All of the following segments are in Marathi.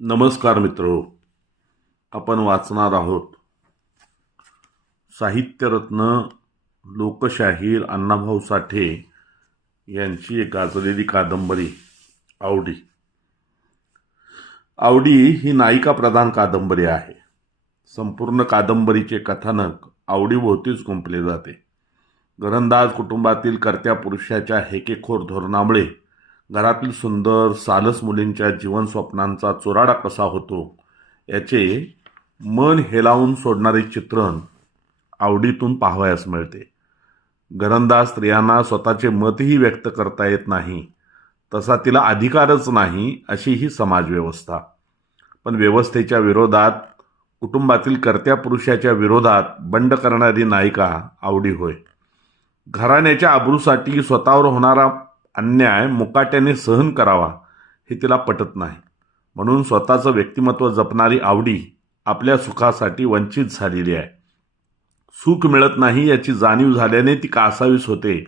नमस्कार मित्र आपण वाचणार आहोत साहित्यरत्न लोकशाहीर अण्णाभाऊ साठे यांची एक गाजलेली कादंबरी आवडी. आवडी ही नायिका प्रधान कादंबरी आहे. संपूर्ण कादंबरीचे कथानक आवडीभोवतीच गुंपले जाते. घरंदाज कुटुंबातील कर्त्या पुरुषाच्या हेकेखोर धोरणामुळे घरातील सुंदर सालस मुलींच्या जीवन स्वप्नांचा चुराडा कसा होतो याचे मन हेलावून सोडणारे चित्रण आवडीतून पाहावयास मिळते. घरंदाज स्त्रियांना स्वतःचे मतही व्यक्त करता येत नाही तसा तिला अधिकारच नाही अशी ही समाजव्यवस्था. पण व्यवस्थेच्या विरोधात कुटुंबातील कर्त्या पुरुषाच्या विरोधात बंड करणारी नायिका आवडी होय. घराण्याच्या आबरूसाठी स्वतःवर होणारा अन्याय मुकाट्याने सहन करावा हे तिला पटत नाही. म्हणून स्वतःचं व्यक्तिमत्व जपणारी आवडी आपल्या सुखासाठी वंचित झालेली आहे. सुख मिळत नाही याची जाणीव झाल्याने ती कासावीस होते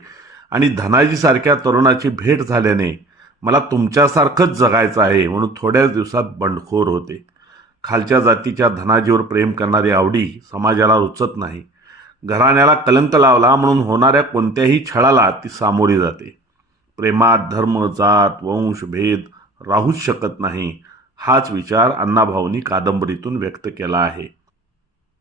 आणि धनाजीसारख्या तरुणाची भेट झाल्याने मला तुमच्यासारखंच जगायचं आहे म्हणून थोड्याच दिवसात बंडखोर होते. खालच्या जातीच्या धनाजीवर प्रेम करणारी आवडी समाजाला रुचत नाही. घराण्याला कलंक लावला म्हणून होणाऱ्या कोणत्याही छळाला ती सामोरी जाते. प्रेमात धर्म जात वंश भेद राहूच शकत नाही हाच विचार अण्णाभाऊंनी कादंबरीतून व्यक्त केला आहे.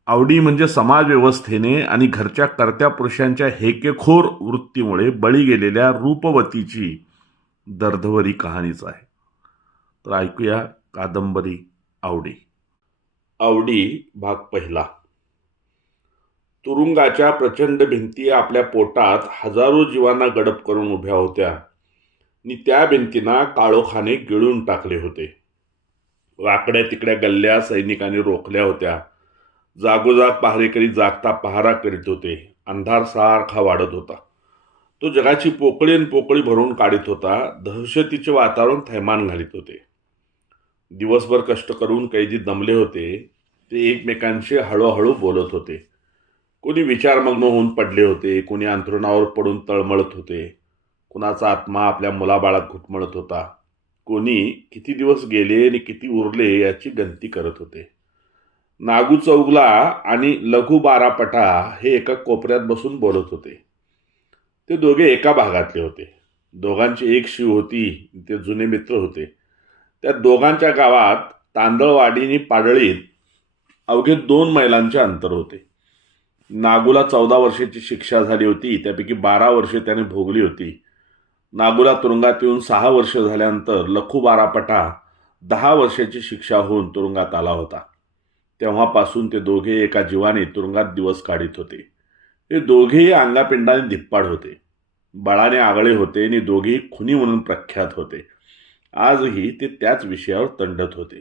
आवडी म्हणजे समाज व्यवस्थेने आणि घरच्या कर्त्या पुरुषांच्या हेकेखोर वृत्तीमुळे बळी गेलेल्या रूपवतीची दर्दवरी कहाणीच आहे. तर ऐकूया कादंबरी आवडी. आवडी भाग पहिला. तुरुंगाच्या प्रचंड भिंती आपल्या पोटात हजारो जीवांना गडप करून उभ्या होत्या. आणि त्या भिंतींना काळोखाने गिळून टाकले होते. वाकड्या तिकड्या गल्ल्या सैनिकांनी रोखल्या होत्या. जागोजाग पहारेकरी जागता पहारा करीत होते. अंधार सारखा वाढत होता. तो जगाची पोकळी आणि पोकळी भरून काढीत होता. दहशतीचे वातावरण थैमान घालीत होते. दिवसभर कष्ट करून कैदी दमले होते. ते एकमेकांशी हळूहळू बोलत होते. कोणी विचारमग्न होऊन पडले होते. कोणी अंथरुणावर पडून तळमळत होते. कुणाचा आत्मा आपल्या मुलाबाळात घुटमळत होता. कोणी किती दिवस गेले आणि किती उरले याची गंती करत होते. नागू चौगला आणि लघु बारापटा हे एका कोपऱ्यात बसून बोलत होते. ते दोघे एका भागातले होते. दोघांची एक शिव होती ते जुने मित्र होते. त्या दोघांच्या गावात तांदळवाडीनी पाडळीत अवघे दोन मैलांचे अंतर होते. नागूला चौदा वर्षाची शिक्षा झाली होती त्यापैकी बारा वर्षे त्याने भोगली होती. नागूला तुरुंगात येऊन सहा वर्ष झाल्यानंतर लखू बारापटा दहा वर्षाची शिक्षा होऊन तुरुंगात आला होता. तेव्हापासून ते दोघे एका जीवाने तुरुंगात दिवस काढीत होते. ते दोघेही अंगापिंडाने धिप्पाड होते. बाळाने आगळे होते आणि दोघेही खुनी म्हणून प्रख्यात होते. आजही ते त्याच विषयावर तंडत होते.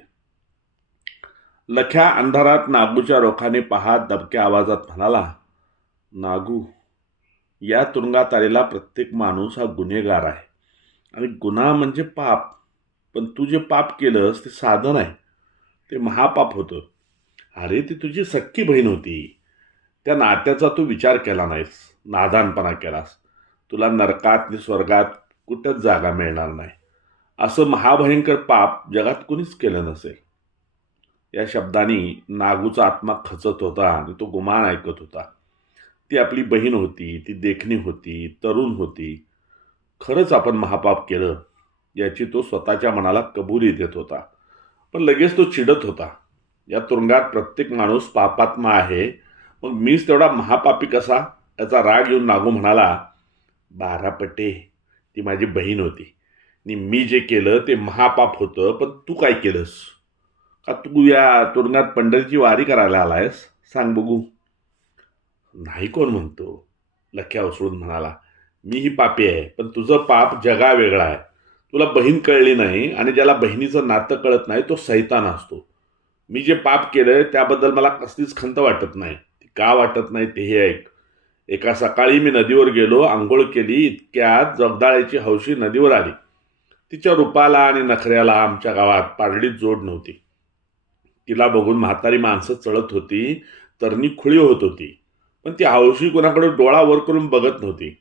लख्या अंधारात नागूच्या रोखाने पाहत दबक्या आवाजात म्हणाला नागू या तुरुंगात आलेला प्रत्येक माणूस हा गुन्हेगार आहे. आणि गुन्हा म्हणजे पाप. पण तू जे पाप केलंस ते साधन आहे. ते महापाप होतं. अरे ती तुझी सख्खी बहीण होती. त्या नात्याचा तू विचार केला नाहीस. नादानपणा केलास. तुला नरकात आणि स्वर्गात कुठंच जागा मिळणार नाही. असं महाभयंकर पाप जगात कुणीच केलं नसेल. या शब्दांनी नागूचा आत्मा खचत होता आणि तो गुमान ऐकत होता. ती आपली बहीण होती ती देखणी होती तरुण होती. खरंच आपण महापाप केलं याची तो स्वतःच्या मनाला कबुली देत होता. पण लगेच तो चिडत होता. या तुरुंगात प्रत्येक माणूस पापात्मा आहे. मग मीच तेवढा महापापी कसा? याचा राग येऊन नागू म्हणाला बारा पटे ती माझी बहीण होती. आणि मी जे केलं ते महापाप होतं पण तू काय केलंस? का तू या तुरुंगात पंढरीची वारी करायला आलायस? सांग बघू. नाही कोण म्हणतो? लख्या उसळून म्हणाला मी ही पापी आहे पण तुझं पाप जगा वेगळा आहे. तुला बहीण कळली नाही आणि ज्याला बहिणीचं नातं कळत नाही तो सैतान असतो. मी जे पाप केलंय त्याबद्दल मला कसलीच खंत वाटत नाही. ती का वाटत नाही तेही ऐक. एका सकाळी मी नदीवर गेलो आंघोळ केली इतक्यात जगदाळ्याची हौशी नदीवर आली. तिच्या रूपाला आणि नखऱ्याला आमच्या गावात पाडलीत जोड नव्हती. तिला बघून म्हातारी माणसं चळत होती तरणी खुळी होत होती. पण ती हौशी कोणाकडे डोळा वर करून बघत नव्हती.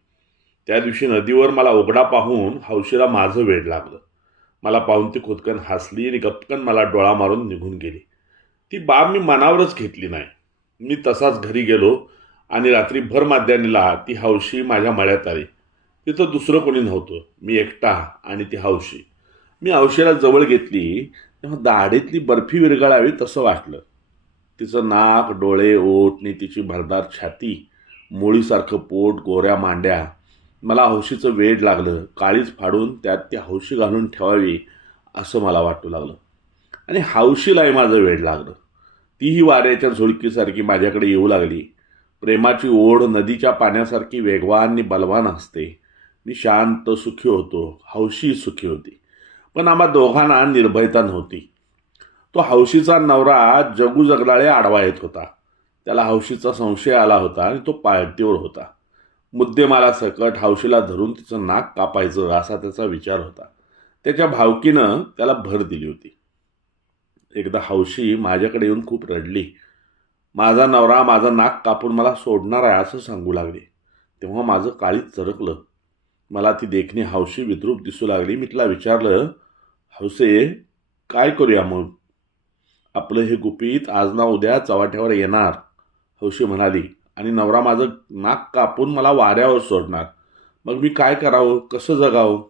त्या दिवशी नदीवर मला उघडा पाहून हौशीला माझं वेड लागलं. मला पाहून ती खुदकन हसली आणि गपकन मला डोळा मारून निघून गेली. ती बाब मी मनावरच घेतली नाही. मी तसाच घरी गेलो आणि रात्री भर माध्यानीला ती हौशी माझ्या मळ्यात आली. तिथं दुसरं कोणी नव्हतं. मी एकटा आणि ती हौशी. मी हौशीला जवळ घेतली तेव्हा दाढीतली बर्फी विरघळावी तसं वाटलं. तिचं नाक डोळे ओठ तिची भरदार छाती मोळीसारखं पोट गोऱ्या मांड्या. मला हौशीचं वेड लागलं. काळीच फाडून त्यात ती हौशी घालून ठेवावी असं मला वाटू लागलं. आणि हौशीलाही माझं वेड लागलं. तीही वाऱ्याच्या झुळकीसारखी माझ्याकडे येऊ लागली. प्रेमाची ओढ नदीच्या पाण्यासारखी वेगवान आणि बलवान असते. मी शांत सुखी होतो. हौशी सुखी होती. पण आम्हा दोघांना निर्भयता नव्हती. तो हौशीचा नवरा जगू जगदाळे आडवा येत होता. त्याला हौशीचा संशय आला होता आणि तो पाळतीवर होता. मुद्देमाला सकट हौशीला धरून तिचं नाक कापायचं असा त्याचा विचार होता. त्याच्या भावकीनं त्याला भर दिली होती. एकदा हौशी माझ्याकडे येऊन खूप रडली. माझा नवरा माझा नाक कापून मला सोडणार आहे असं सांगू लागले. तेव्हा माझं काळीच चरकलं. मला ती देखणी हौशी विद्रूप दिसू लागली. मी तिला विचारलं हौसे काय करूया मग? आपलं हे गुपित आज ना उद्या चव्हाट्यावर येणार हौशी म्हणाली. आणि नवरा माझं नाक कापून मला वाऱ्यावर सोडणार. मग मी काय करावं? कसं जगावं?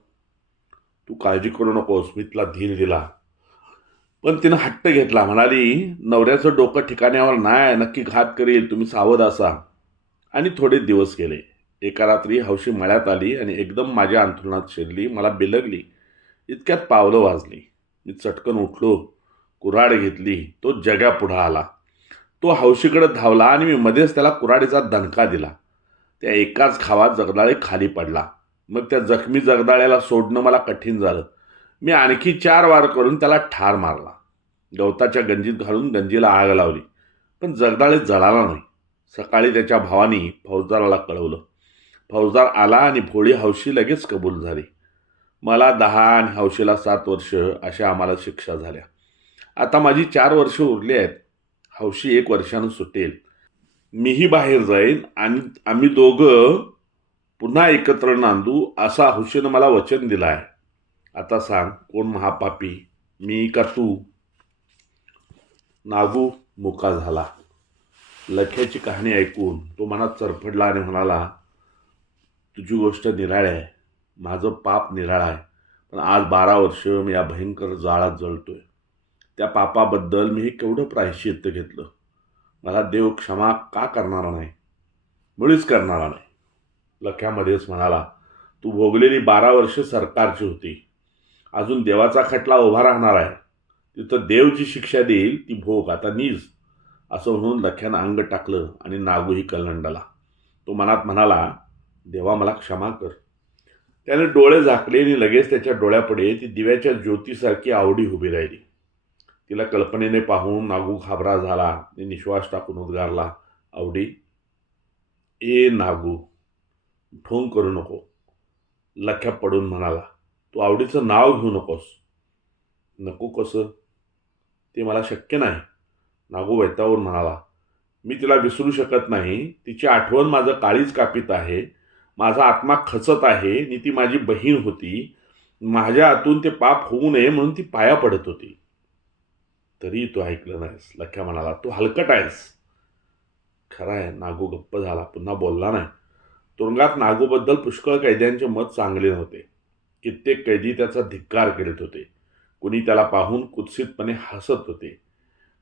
तू काळजी करू नकोस मी तिला धीर दिला. पण तिनं हट्ट घेतला म्हणाली नवऱ्याचं डोकं ठिकाण्यावर नाही नक्की घात करील तुम्ही सावध असा. आणि थोडे दिवस गेले. एका रात्री हौशी मळ्यात आली आणि एकदम माझ्या अंथरुणात शिरली मला बिलगली. इतक्यात पावलं वाजली. मी चटकन उठलो. कुऱ्हाड घेतली तो जगापुढं आला. तो हौशीकडे धावला आणि मी मध्येच त्याला कुऱ्हाडीचा दणका दिला. त्या एकाच खावात जगदाळे खाली पडला. मग त्या जखमी जगदाळ्याला सोडणं मला कठीण झालं. मी आणखी चार वार करून त्याला ठार मारला. गवताच्या गंजीत घालून गंजीला आग लावली. पण जगदाळे जळाला नाही. सकाळी त्याच्या भावानी फौजदाराला कळवलं. फौजदार आला आणि भोळी हौशी लगेच कबूल झाली. मला दहा आणि हौशीला सात वर्ष अशा आम्हाला शिक्षा झाल्या. आता माझी चार वर्ष उरली आहेत. हौशी एक वर्षानं सुटेल. मीही बाहेर जाईन आणि आम्ही दोघं पुन्हा एकत्र नांदू असा हौशीनं मला वचन दिलं आहे आता सांग कोण महापापी? मी का तू? नागू मुका झाला. लख्याची कहाणी ऐकून तो मनात चरफडला आणि म्हणाला तुझी गोष्ट निराळ आहे. माझं पाप निराळ आहे. पण आज बारा वर्ष मी या भयंकर जाळात जळतोय. त्या पापाबद्दल मी हे केवढं प्रायश्चित्त घेतलं. मला देव क्षमा का करणारा नाही? मुळीच करणारा नाही. लख्यामध्येच म्हणाला तू भोगलेली बारा वर्षे सरकारची होती. अजून देवाचा खटला उभा राहणार आहे. तिथं देव जी शिक्षा देईल ती भोग आता नीज. असं म्हणून लख्यानं अंग टाकलं आणि नागूही कलंडला. तो मनात म्हणाला देवा मला क्षमा कर. त्याने डोळे झाकले आणि लगेच त्याच्या डोळ्यापुढे ती दिव्याच्या ज्योतीसारखी आवडी उभी राहिली. तिला कल्पनेने पाहून नागू घाबरा झाला. निश्वास टाकून उद्गारला आवडी ए नागू ठोंग करू नको. लख्या पडून म्हणाला तू आवडीचं नाव घेऊ नकोस. नको कसं? ते मला शक्य नाही. नागू वैतावून म्हणाला मी तिला विसरू शकत नाही. तिची आठवण माझं काळीच कापीत आहे. माझा आत्मा खचत आहे. आणि ती माझी बहीण होती. माझ्या आतून ते पाप होऊ नये म्हणून ती पाया पडत होती. तरी तू ऐकलं नाहीस. लख्या म्हणाला तू हलकट आहेस. खरं आहे नागू गप्प झाला. पुन्हा बोलला नाही. तुरुंगात नागूबद्दल पुष्कळ कैद्यांचे मत चांगले नव्हते. कित्येक कैदी त्याचा धिक्कार करीत होते. कुणी त्याला पाहून कुत्सितपणे हसत होते.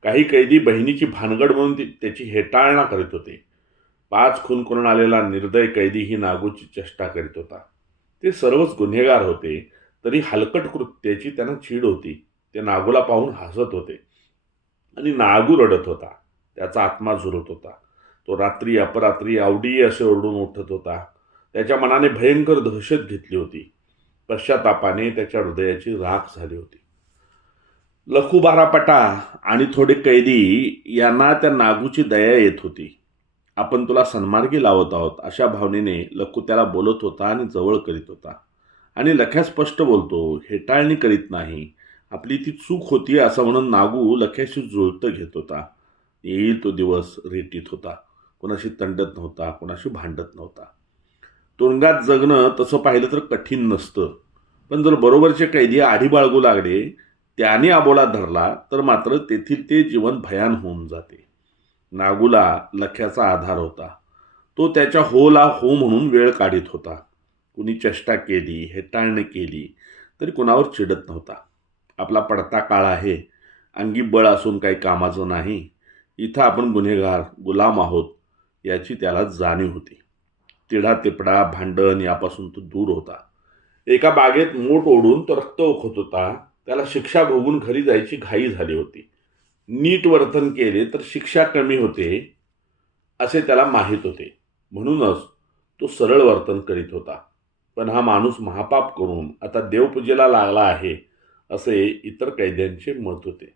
काही कैदी बहिणीची भानगड म्हणून ती त्याची हेटाळणा करीत होते. पाच खून करून आलेला निर्दय कैदी ही नागूची चेष्टा करीत होता. ते सर्वच गुन्हेगार होते. तरी हलकट कृत्याची त्यांना चीड होती. ते नागूला पाहून हसत होते. आणि नागू रडत होता. त्याचा आत्मा झुरत होता. तो रात्री अपरात्री आवडी असे ओरडून उठत होता. त्याच्या मनाने भयंकर दहशत घेतली होती. पश्चातापाने त्याच्या हृदयाची राख झाली होती. लखुबारापटा आणि थोडे कैदी यांना त्या नागूची दया येत होती. आपण तुला सन्मार्गी लावत आहोत अशा भावनेने लखू त्याला बोलत होता आणि जवळ करीत होता. आणि लख्या स्पष्ट बोलतो हेटाळणी करीत नाही. आपली ती चूक होती असं म्हणून नागू लख्याशी जुळतं घेत होता. येईल तो दिवस रेटीत होता. कोणाशी तंडत नव्हता कोणाशी भांडत नव्हता. तुरुंगात जगणं तसं पाहिलं तर कठीण नसतं. पण जर बरोबरचे कैदी आढी बाळगू लागले त्याने आबोला धरला तर मात्र तेथील ते जीवन भयान होऊन जाते. नागूला लख्याचा आधार होता. तो त्याच्या होला हो म्हणून वेळ काढीत होता. कुणी चेष्टा केली हेटाळणी केली तरी कुणावर चिडत नव्हता. आपला पडता काळ आहे. अंगी बळ असून काही कामाचं नाही. इथं आपण गुन्हेगार गुलाम आहोत याची त्याला जाणीव होती. तिढा तिपडा भांडण यापासून तो दूर होता. एका बागेत मोठ ओढून तो रक्त ओखत होता. त्याला शिक्षा भोगून घरी जायची घाई झाली होती. नीट वर्तन केले तर शिक्षा कमी होते असे त्याला माहीत होते. म्हणूनच तो सरळ वर्तन करीत होता. पण हा माणूस महापाप करून आता देवपूजेला लागला आहे. असे इतर कैद्यांचे मत होते.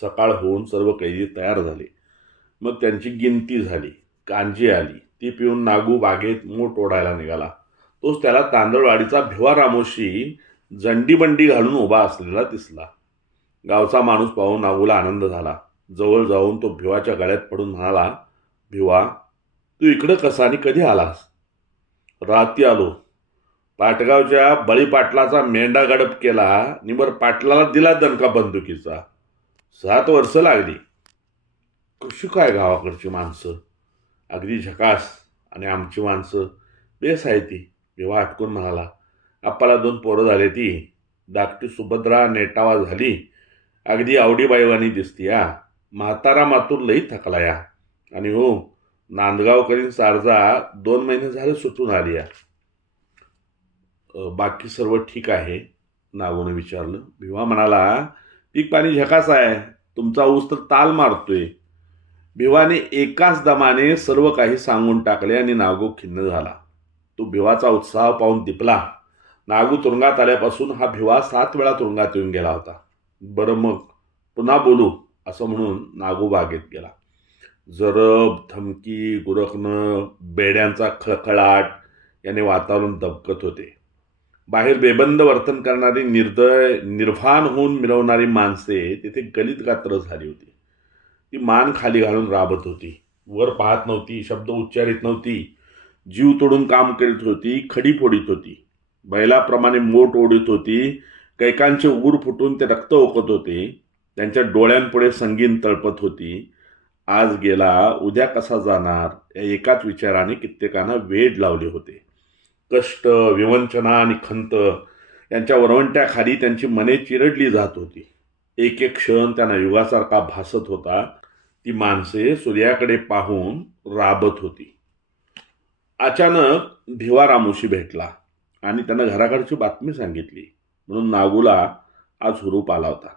सकाळ होऊन सर्व कैदी तयार झाले. मग त्यांची गिनती झाली कांजी आली ती पिऊन नागू बागेत मोठ ओढायला निघाला. तोच त्याला तांदळवाडीचा भिवा रामोशी जंडीबंडी घालून उभा असलेला दिसला. गावचा माणूस पाहून नागूला आनंद झाला. जवळ जाऊन तो भिवाच्या गळ्यात पडून म्हणाला भिवा तू इकडं कसा आणि कधी आलास? राती आलो. पाटगावच्या बळी पाटलाचा मेंढा गडप केला निबर पाटलाला दिला दणका बंदुकीचा. सात वर्ष लागली. कशी काय गावाकडची माणसं? अगदी झकास आणि आमची माणसं. बेस आहे ती. विवाह आटकून म्हणाला. आप्पाला दोन पोरं झाले ती. धाकटी सुभद्रा नेटावा झाली. अगदी आवडीबाईवानी दिसती या म्हातारा मातूर लई थकला या आणि हो नांदगावकरीन सारजा दोन महिने झाले सुटून आली या बाकी सर्व ठीक आहे नागोनं विचारलं. भिवा म्हणाला पीक पाणी झकास आहे. तुमचा ऊस तर ताल मारतोय. भिवाने एकाच दमाने सर्व काही सांगून टाकले आणि नागो खिन्न झाला. तो भिवाचा उत्साह पाहून दिपला. नागू तुरुंगात आल्यापासून हा भिवा सात वेळा तुरुंगात येऊन गेला होता. बरं मग पुन्हा बोलू असं म्हणून नागू बागेत गेला. जरब धमकी गुरखणं बेड्यांचा खळखळाट याने वातावरण दबकत होते. बाहेर बेबंद वर्तन करणारी निर्दय निर्भान होऊन मिरवणारी माणसे तिथे गलित गात्र झाली होती. ती मान खाली घालून राबत होती. वर पाहत नव्हती शब्द उच्चारित नव्हती. जीव तोडून काम करीत होती खडी फोडीत होती. बैलाप्रमाणे मोठ ओढीत होती. कैकांचे ऊर फुटून ते रक्त ओकत होते. त्यांच्या डोळ्यांपुढे संगीन तळपत होती. आज गेला उद्या कसा जाणार या एकाच विचाराने कित्येकांना वेड लावले होते. कष्ट विवंचना आणि खंत यांच्या वरवंट्याखाली त्यांची मने चिरडली जात होती. एक एक क्षण त्यांना युगासारखा भासत होता. ती माणसे सूर्याकडे पाहून राबत होती. अचानक भिवा रामोशी भेटला आणि त्यानं घराकडची बातमी सांगितली. म्हणून नागूला आज हुरूप आला होता.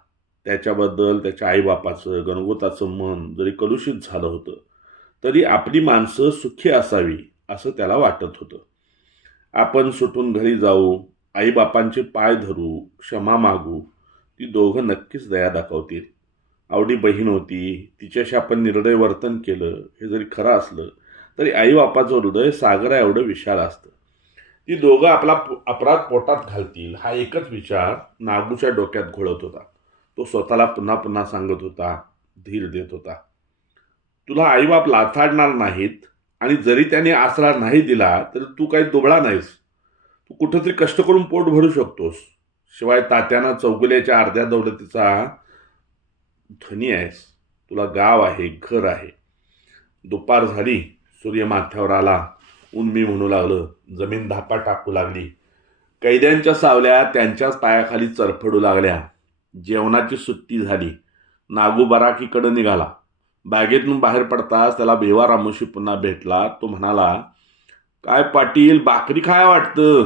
त्याच्याबद्दल त्याच्या आईबापाचं गणगोताचं मन जरी कलुषित झालं होतं तरी आपली माणसं सुखी असावी असं त्याला वाटत होतं. आपण सुटून घरी जाऊ आईबापांचे पाय धरू क्षमा मागू ती दोघं नक्कीच दया दाखवतील. आवडी बहीण होती तिच्याशी आपण निर्दय वर्तन केलं हे जरी खरं असलं तरी आईबापाचं हृदय सागरा एवढं विशाल असतं. ती दोघं आपला अपराध पोटात घालतील हा एकच विचार नागूच्या डोक्यात घोळत होता. तो स्वतःला पुन्हा पुन्हा सांगत होता धीर देत होता. तुला आईबाप लाथाडणार नाहीत आणि जरी त्याने आसरा नाही दिला तरी तू काही दुबळा नाहीस. तू कुठंतरी कष्ट करून पोट भरू शकतोस. शिवाय तात्यानं चौगुल्याच्या अर्ध्या दौलतीचा धनी आहेस. तुला गाव आहे घर आहे. दुपार झाली सूर्य माथ्यावर आला. ऊन मी म्हणू लागलं जमीन धापा टाकू लागली. कैद्यांच्या सावल्या त्यांच्याच पायाखाली चरफडू लागल्या. जेवणाची सुट्टी झाली. नागू बराकीकडं निघाला. बागेतून बाहेर पडताच त्याला बेवा रामोशी पुन्हा भेटला. तो म्हणाला काय पाटील भाकरी खाया वाटतं?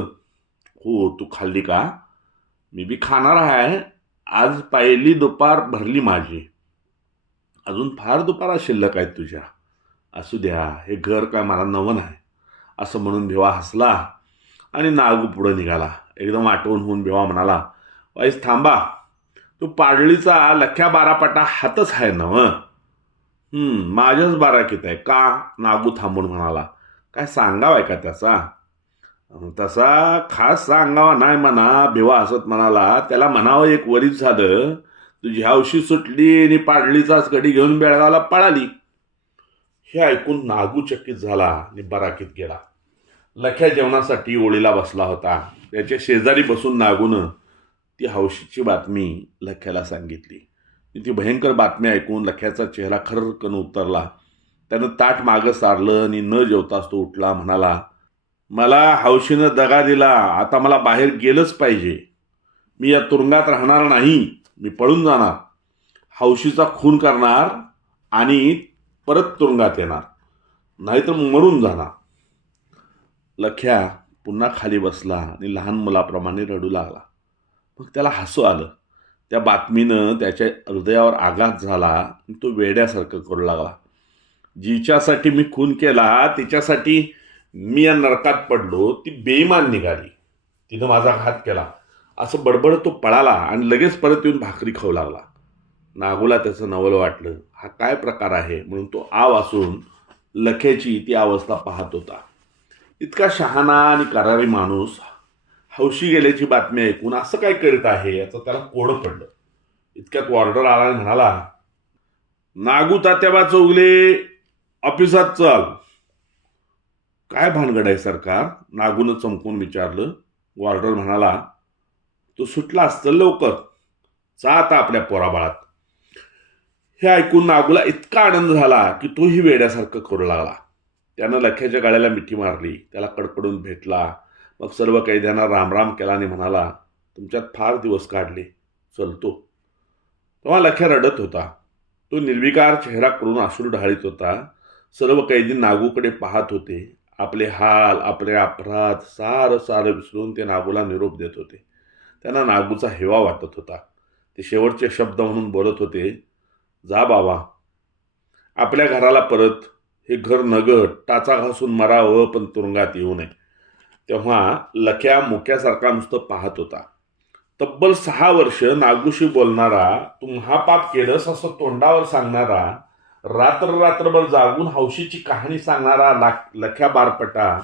हो तू खाल्ली का? मी बी खाणार आहे आज पहिली दुपार भरली माझी. अजून फार दुपारा शिल्लक आहेत तुझ्या. असू द्या हे घर काय मला नवं आहे असं म्हणून भेवा हसला आणि नागू पुढं निघाला. एकदम आठवण होऊन भेवा म्हणाला वाईस थांबा. तू पाडळीचा लख्या बारापाटा हातच आहे नवं माझ्याच बाराकीत आहे. का? नागू थांबून म्हणाला. काय सांगावाय का त्याचा? तसा खास सांगावा नाही म्हणा भिवा हसत म्हणाला. त्याला म्हणावं एक वरीच झालं. तुझी हौशी सुटली आणि पाडलीचाच गडी घेऊन बेळगावला पळाली. हे ऐकून नागू चकित झाला आणि बराकीत गेला. लख्या जेवणासाठी ओळीला बसला होता. त्याच्या शेजारी बसून नागूनं ती हौशीची बातमी लख्याला सांगितली. ती भयंकर बातमी ऐकून लख्याचा चेहरा खरकन उतरला. त्यानं ताट मागं सारलं आणि न जेवताच तो उठला म्हणाला मला हौशीनं दगा दिला. आता मला बाहेर गेलंच पाहिजे. मी या तुरुंगात राहणार नाही. मी पळून जाणार. हौशीचा खून करणार आणि परत तुरुंगात येणार. नाहीतर मरून जाणार. लख्या पुन्हा खाली बसला आणि लहान मुलाप्रमाणे रडू लागला. मग त्याला हसू आलं. त्या बातमीनं त्याच्या हृदयावर आघात झाला तो वेड्यासारखं करू लागला. जिच्यासाठी मी खून केला तिच्यासाठी मी या नरकात पडलो ती बेईमान निघाली. तिनं माझा घात केला. असं बडबड तो पळाला आणि लगेच परत येऊन भाकरी खाऊ लागला. नागूला त्याचं नवल वाटलं. हा काय प्रकार आहे? म्हणून तो आव असून लखेची ती अवस्था पाहत होता. इतका शहाणा आणि करारी माणूस हौशी गेल्याची बातमी ऐकून असं काय करीत आहे याचं त्याला कोडं पडलं. इतक्यात ऑर्डर आला आणि म्हणाला नागू तात्याबा चौगले ऑफिसात चल. काय भानगड आहे सरकार नागूनं चमकून विचारलं. वॉर्डर म्हणाला तो सुटला असतं लवकर. जा आता आपल्या पोराबाळात. हे ऐकून नागूला इतका आनंद झाला की तोही वेड्यासारखं करू लागला. त्यानं लख्याच्या गाड्याला मिठी मारली त्याला कडकडून भेटला मग सर्व कैद्यांना रामराम केला आणि म्हणाला तुमच्यात फार दिवस काढले चलतो. तेव्हा लख्या रडत होता. तो निर्विकार चेहरा करून आसूर ढाळीत होता. सर्व कैदी नागूकडे पाहत होते. आपले हाल आपले अपराध सारं सारं विसरून ते नागूला निरोप देत होते. त्यांना नागूचा हेवा वाटत होता. ते शेवटचे शब्द म्हणून बोलत होते जा बाबा आपल्या घराला परत. हे घर नगट टाचा घासून मरावं पण तुरुंगात येऊ नये. तेव्हा लख्या मुक्यासारखा नुसतं पाहत होता. तब्बल सहा वर्ष नागूशी बोलणारा तू महापाप केलंस असं तोंडावर सांगणारा रात्र रात्रभर जागून हौशीची कहाणी सांगणारा लाख लख्या बारपटा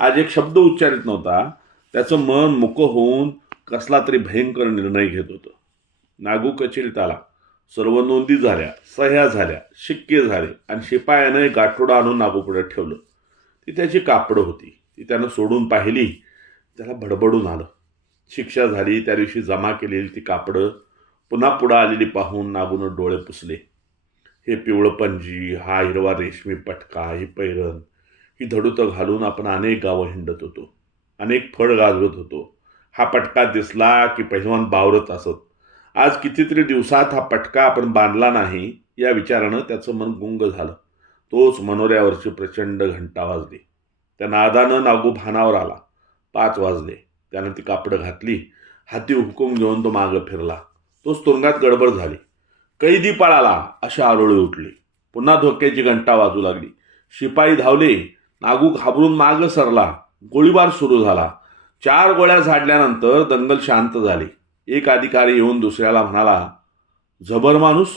आज एक शब्द उच्चारित नव्हता. त्याचं मन मुकं होऊन कसला तरी भयंकर निर्णय घेत होतं. नागू कचेरीत आला सर्व नोंदी झाल्या सह्या झाल्या शिक्के झाले आणि शिपायानं गाठोडा आणून नागूपुढे ठेवलं. ती त्याची कापडं होती. ती त्यानं सोडून पाहिली. त्याला बडबडून आलं. शिक्षा झाली त्या दिवशी जमा केलेली ती कापडं. पुन्हा पुढं आलेली पाहून नागून डोळे पुसले. हे पिवळं पंजी हा हिरवा रेशमी पटका हे पैरण ही धडूतं घालून आपण अनेक गावं हिंडत होतो. अनेक फळ गाजवत होतो. हा पटका दिसला की पहिलवान बावरत असत. आज कितीतरी दिवसात हा पटका आपण बांधला नाही या विचारानं त्याचं मन गुंग झालं. तोच मनोऱ्यावरची प्रचंड घंटा वाजली. त्या नादानं नागू भानावर आला. पाच वाजले. त्यानं ती कापडं घातली. हाती हुकूम घेऊन तो मागं फिरला. तोच तुरुंगात गडबड झाली. कैदी पळाला अशी आरोळी उठली. पुन्हा धोक्याची घंटा वाजू लागली. शिपाई धावले. नागू घाबरून मागं सरला. गोळीबार सुरू झाला. चार गोळ्या झाडल्यानंतर दंगल शांत झाली. एक अधिकारी येऊन दुसऱ्याला म्हणाला जबर माणूस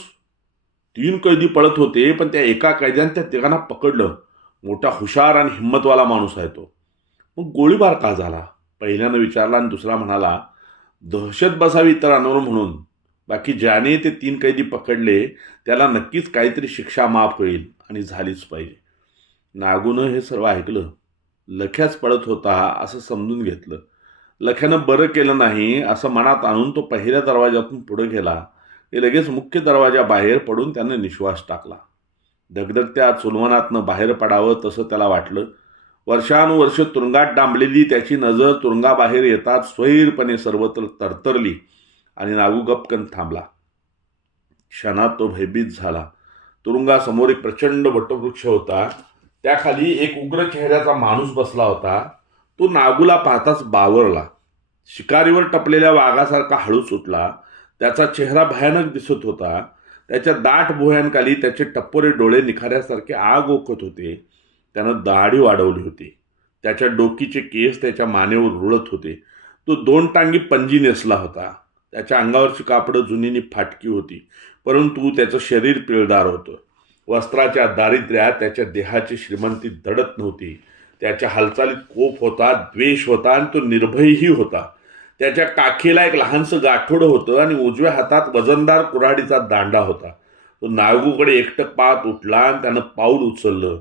तीन कैदी पळत होते पण त्या एका कैद्यानं त्या तिघांना पकडलं. मोठा हुशार आणि हिंमतवाला माणूस आहे तो. मग गोळीबार का झाला? पहिल्यानं विचारला आणि दुसरा म्हणाला दहशत बसावी इतरांवर म्हणून. बाकी ज्याने ते तीन कैदी पकडले त्याला नक्कीच काहीतरी शिक्षा माफ होईल आणि झालीच पाहिजे. नागूनं हे सर्व ऐकलं. लख्याच पळत होता असं समजून घेतलं. लख्यानं बरं केलं नाही असं मनात आणून तो पहिल्या दरवाजातून पुढे गेला. ते लगेच मुख्य दरवाजाबाहेर पडून त्यानं निश्वास टाकला. धगधगत्या चुलवनातनं बाहेर पडावं तसं त्याला वाटलं. वर्षानुवर्ष तुरुंगात डांबलेली त्याची नजर तुरुंगाबाहेर येतात स्वैरपणे सर्वत्र तरतरली आणि नागू गपकन थांबला. क्षणात तो भयभीत झाला. तुरुंगासमोर एक प्रचंड वटवृक्ष होता. त्याखाली एक उग्र चेहऱ्याचा माणूस बसला होता. तो नागूला पाहताच बावरला. शिकारीवर टपलेल्या वाघासारखा हळू सुटला. त्याचा चेहरा भयानक दिसत होता. त्याच्या दाट भोयांखाली त्याचे टप्पोरे डोळे निखाऱ्यासारखे आग ओकत होते. त्यानं दाढी वाढवली होती. त्याच्या डोकीचे केस त्याच्या मानेवर रुळत होते. तो दोन टांगी पंजी नेसला होता. त्याच्या अंगावरची कापडं जुनीनी फाटकी होती. परंतु त्याचं शरीर पिळदार होतं. वस्त्राच्या दारिद्र्यात त्याच्या देहाची श्रीमंती दडत नव्हती. त्याच्या हालचालीत कोप होता द्वेष होता आणि तो निर्भयही होता. त्याच्या काखेला एक लहानसं गाठोडं होतं आणि उजव्या हातात वजनदार कुऱ्हाडीचा दांडा होता. तो नागूकडे एकटक पाहत उठला आणि त्यानं पाऊल उचललं.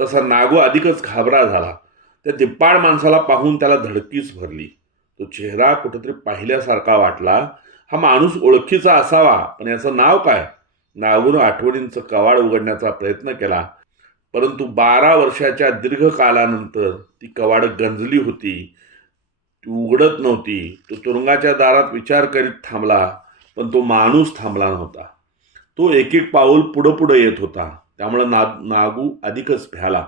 तसा नागू अधिकच घाबरा झाला. त्या दिप्पाळ माणसाला पाहून त्याला धडकीच भरली. तो चेहरा कुठेतरी पाहिल्यासारखा वाटला. हा माणूस ओळखीचा असावा पण याचं नाव काय? नागून आठवणींचं कवाड उघडण्याचा प्रयत्न केला. परंतु बारा वर्षाच्या दीर्घकालानंतर ती कवाड गंजली होती. उघडत नव्हती. तो तुरुंगाच्या दारात विचार करीत थांबला पण तो माणूस थांबला नव्हता. तो एक एक पाऊल पुढं पुढं येत होता. त्यामुळं ना नागू अधिकच भ्याला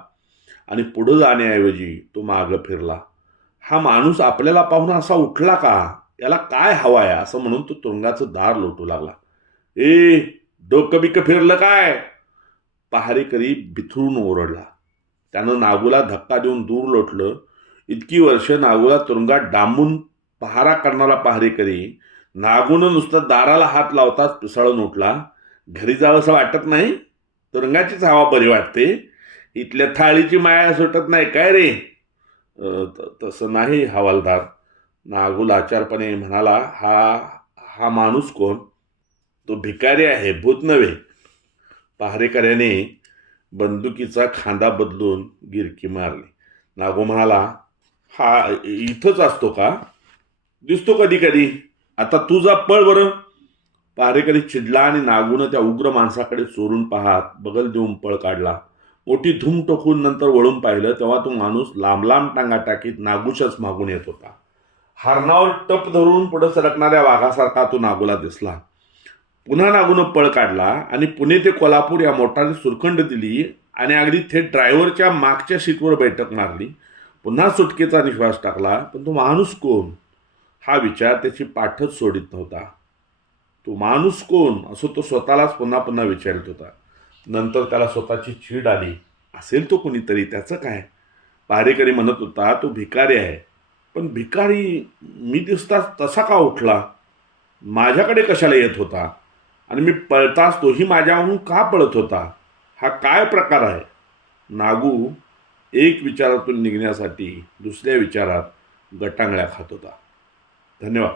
आणि पुढं जाण्याऐवजी तो मागं फिरला. हा माणूस आपल्याला पाहून असा उठला का? याला काय हवाय? असं म्हणून तो तुरुंगाचं दार लोटू लागला. ए डोकं बिकं फिरलं काय? पहारेकरी बिथरून ओरडला. त्यानं नागूला धक्का देऊन दूर लोटलं. इतकी वर्ष नागूला तुरुंगात डांबून पहारा करणारा पहारेकरी नागूनं नुसतं दाराला हात लावताच पिसाळून उठला. घरी जावंसं वाटत नाही? तुरुंगाचीच हवा बरी वाटते. इथल्या थाळीची माया सुटत नाही काय रे? तसं नाही हवालदार. नागूल आचारपणे म्हणाला हा हा माणूस कोण? तो भिकारी आहे भूत नव्हे. पहारेकऱ्याने बंदुकीचा खांदा बदलून गिरकी मारली. नागू म्हणाला हा इथंच असतो का? दिसतो कधी कधी. आता तुझा पळ बरं. पारेकरी चिडला आणि नागूनं त्या उग्र माणसाकडे चोरून पाहत बगल देऊन पळ काढला. मोठी धूम टोकून नंतर वळून पाहिलं तेव्हा तो माणूस लांब लांब टांगा टाकीत नागूच्याच मागून येत होता. हरणावर टप धरून पुढे सरकणाऱ्या वाघासारखा तो नागूला दिसला. पुन्हा नागूनं पळ काढला आणि पुणे ते कोल्हापूर या मोटारी सुरखंड दिली आणि अगदी थेट ड्रायव्हरच्या मागच्या सीटवर बैठक मारली. पुन्हा सुटकेचा निश्वास टाकला पण तो माणूस कोण? हा विचार त्याची पाठच सोडित नव्हता. तो माणूस कोण? असं तो स्वतःलाच पुन्हा पुन्हा विचारत होता. नंतर त्याला स्वतःची चीड आली. असेल तो कुणीतरी त्याचं काय? पारेकरी म्हणत होता तो भिकारी आहे. पण भिकारी मी दिसताच तसा का उठला? माझ्याकडे कशाला येत होता? आणि मी पळताच तोही माझ्याहून का पळत होता? हा काय प्रकार आहे? नागू एक विचारातून निघण्यासाठी दुसऱ्या विचारात गटांगळ्या खात होता. धन्यवाद.